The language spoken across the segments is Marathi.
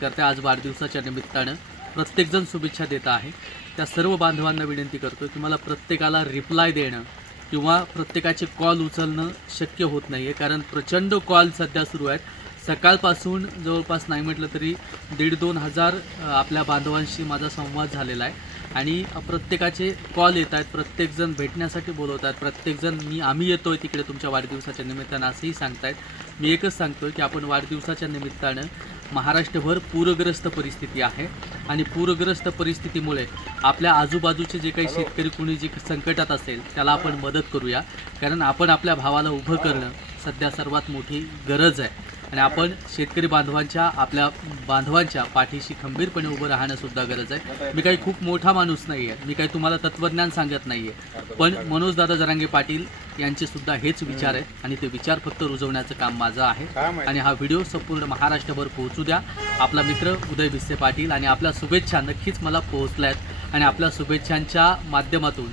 करते आज वाढदिवसाच्या निमित्तानं प्रत्येकजण शुभेच्छा देत आहे। त्या सर्व बांधवांना विनंती करतो की मला प्रत्येकाला रिप्लाय देणं किंवा प्रत्येकाचे कॉल उचलणं शक्य होत नाही आहे, कारण प्रचंड कॉल सध्या सुरू आहेत। सकाळपासून जवळपास नाही म्हटलं तरी 1,500-2 हजार आपल्या बांधवांशी माझा संवाद झालेला आहे आणि प्रत्येकाचे कॉल येत आहेत, प्रत्येकजण भेटण्यासाठी बोलवत आहेत, प्रत्येकजण आम्ही येतोय तिकडे तुमच्या वाढदिवसाच्या निमित्तानं असंही सांगतायत। मी एकच सांगतोय की आपण वाढदिवसाच्या निमित्तानं महाराष्ट्रभर पूरग्रस्त परिस्थिती आहे आणि पूरग्रस्त परिस्थितीमुळे आपल्या आजूबाजूचे जे काही शेतकरी कुणी जे संकटात असेल त्याला आपण मदत करूया, कारण आपण आपल्या भावाला उभं करणं सध्या सर्वात मोठी गरज आहे आणि आपण शेतकरी बांधवांच्या आपल्या बांधवांच्या पाठीशी खंबीरपणे उभं राहणं सुद्धा गरज आहे। मी काही खूप मोठा माणूस नाही आहे, मी काही तुम्हाला तत्त्वज्ञान सांगत नाही आहे, पण मनोजदादा जरांगे पाटील यांचे सुद्धा हेच विचार आहेत आणि ते विचार फक्त रुजवण्याचं काम माझं आहे आणि हा व्हिडिओ संपूर्ण महाराष्ट्रभर पोहोचू द्या। आपला मित्र उदय भिस्से पाटील आणि आपल्या शुभेच्छा नक्कीच मला पोहोचल्या आहेत आणि आपल्या शुभेच्छांच्या माध्यमातून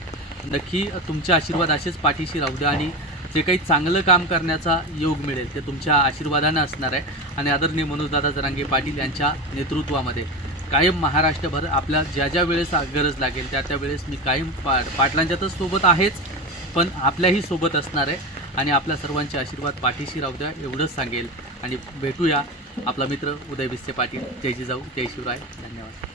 नक्की तुमचे आशीर्वाद असेच पाठीशी राहू द्या आणि जे काही चांगलं काम करण्याचा योग मिळेल ते तुमच्या आशीर्वादानं असणार आहे आणि आदरणीय मनोजदादा जरांगे पाटील यांच्या नेतृत्वामध्ये कायम महाराष्ट्रभर आपल्या ज्या ज्या वेळेस गरज लागेल त्या वेळेस मी कायम पाटलांच्यातच सोबत आहेच, पण आपल्याही सोबत असणार आहे आणि आपल्या सर्वांचे आशीर्वाद पाठीशी राहू द्या एवढंच सांगेल आणि भेटूया। आपला मित्र उदय भिस्से पाटील। जय जिजाऊ, जय शिवराय, धन्यवाद।